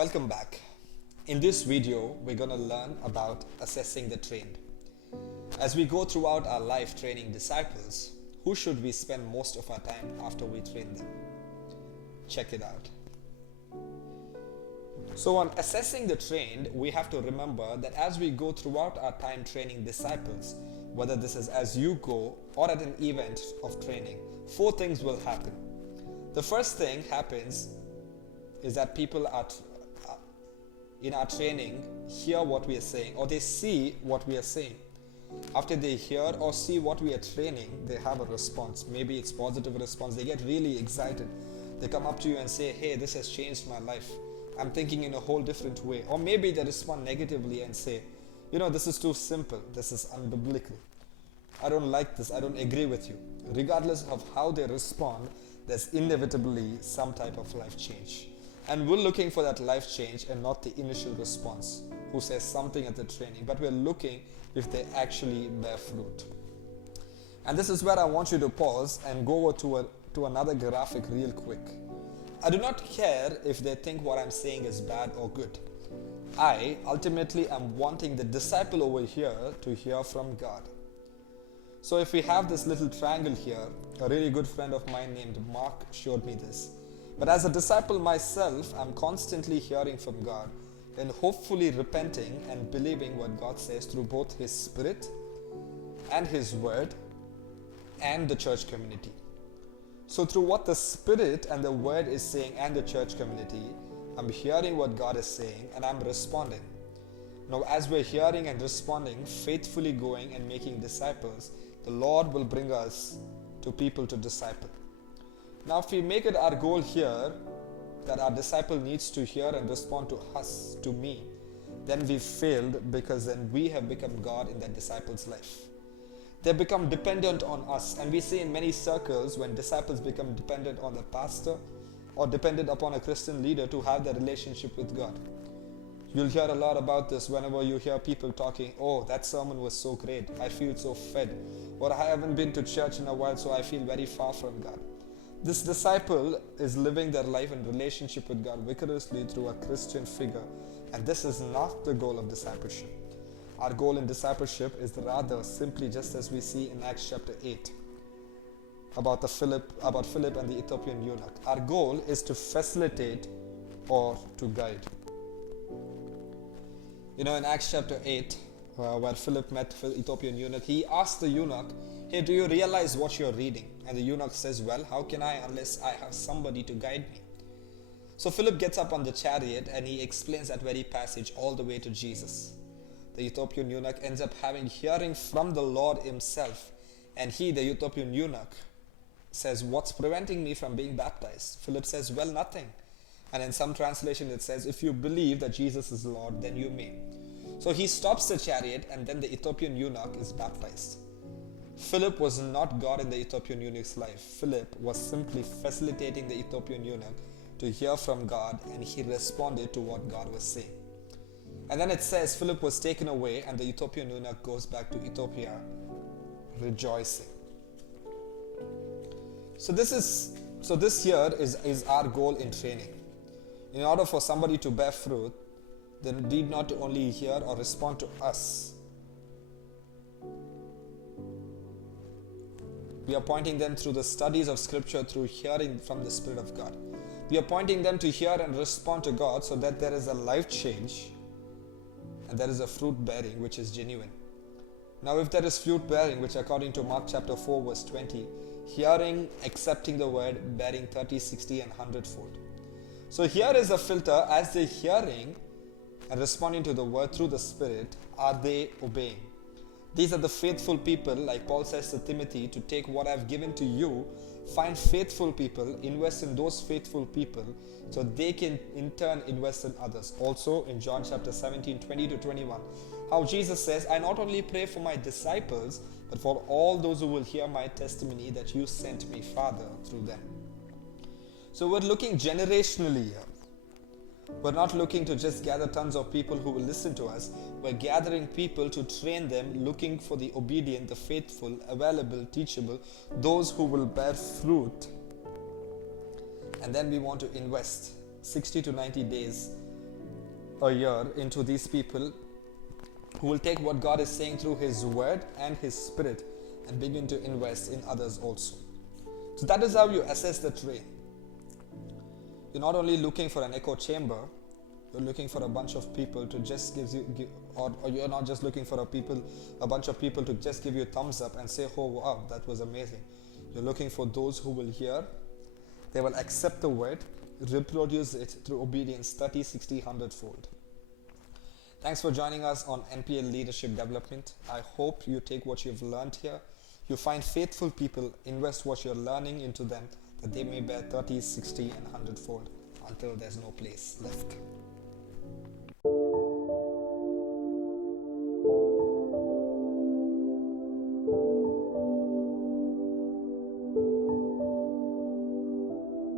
Welcome back. In this video, we're going to learn about assessing the trained. As we go throughout our life training disciples, who should we spend most of our time after we train them? Check it out. So on assessing the trained, we have to remember that as we go throughout our time training disciples, whether this is as you go or at an event of training, four things will happen. The first thing happens is that people in our training hear what we are saying, or they see what we are saying. After they hear or see what we are training, they have a response. Maybe it's positive response. They get really excited. They come up to you and say, hey, this has changed my life. I'm thinking in a whole different way. Or maybe they respond negatively and say, this is too simple. This is unbiblical. I don't like this. I don't agree with you. Regardless of how they respond, there's inevitably some type of life change. And we're looking for that life change and not the initial response who says something at the training, but we're looking if they actually bear fruit. And this is where I want you to pause and go over to another graphic real quick. I do not care if they think what I'm saying is bad or good. I ultimately am wanting the disciple over here to hear from God. So if we have this little triangle here, a really good friend of mine named Mark showed me this. But as a disciple myself, I'm constantly hearing from God and hopefully repenting and believing what God says through both His Spirit and His Word and the church community. So through what the Spirit and the Word is saying and the church community, I'm hearing what God is saying and I'm responding. Now as we're hearing and responding, faithfully going and making disciples, the Lord will bring us to people to disciple. Now if we make it our goal here that our disciple needs to hear and respond to us, to me, then we've failed, because then we have become God in that disciple's life. They become dependent on us, and we see in many circles when disciples become dependent on the pastor or dependent upon a Christian leader to have that relationship with God. You'll hear a lot about this whenever you hear people talking, oh, that sermon was so great, I feel so fed, or I haven't been to church in a while so I feel very far from God. This disciple is living their life in relationship with God vigorously through a Christian figure, and this is not the goal of discipleship. Our goal in discipleship is rather simply just as we see in Acts chapter 8 about Philip and the Ethiopian eunuch. Our goal is to facilitate or to guide. In Acts chapter 8, where Philip met the Ethiopian eunuch, he asked the eunuch, hey, do you realize what you're reading? And the eunuch says, well, how can I unless I have somebody to guide me? So Philip gets up on the chariot and he explains that very passage all the way to Jesus. The Ethiopian eunuch ends up hearing from the Lord Himself. And he, the Ethiopian eunuch, says, what's preventing me from being baptized? Philip says, well, nothing. And in some translation it says, if you believe that Jesus is Lord, then you may. So he stops the chariot and then the Ethiopian eunuch is baptized. Philip was not God in the Ethiopian eunuch's life. Philip was simply facilitating the Ethiopian eunuch to hear from God, and he responded to what God was saying. And then it says Philip was taken away and the Ethiopian eunuch goes back to Ethiopia rejoicing. So this here is our goal in training. In order for somebody to bear fruit, they need not to only hear or respond to us. We are pointing them through the studies of Scripture, through hearing from the Spirit of God. We are pointing them to hear and respond to God so that there is a life change and there is a fruit bearing which is genuine. Now if there is fruit bearing, which according to Mark chapter 4 verse 20, hearing, accepting the word, bearing 30, 60 and 100-fold. So here is a filter. As they're hearing and responding to the word through the Spirit, are they obeying? These are the faithful people, like Paul says to Timothy, to take what I've given to you, find faithful people, invest in those faithful people, so they can in turn invest in others. Also in John chapter 17, 20 to 21, how Jesus says, I not only pray for my disciples, but for all those who will hear my testimony that you sent me, Father, through them. So we're looking generationally here. We're not looking to just gather tons of people who will listen to us. We're gathering people to train them, looking for the obedient, the faithful, available, teachable, those who will bear fruit. And then we want to invest 60 to 90 days a year into these people who will take what God is saying through His Word and His Spirit and begin to invest in others also. So that is how you assess the train. You're not only looking for an echo chamber, you're looking for a bunch of people to just or you're not just looking for a bunch of people to just give you a thumbs up and say, oh wow, that was amazing. You're looking for those who will hear, they will accept the word, reproduce it through obedience 30, 60, 100 fold. Thanks for joining us on NPL Leadership Development. I hope you take what you've learned here. You find faithful people, invest what you're learning into them, that they may bear 30, 60, and 100 fold until there's no place left.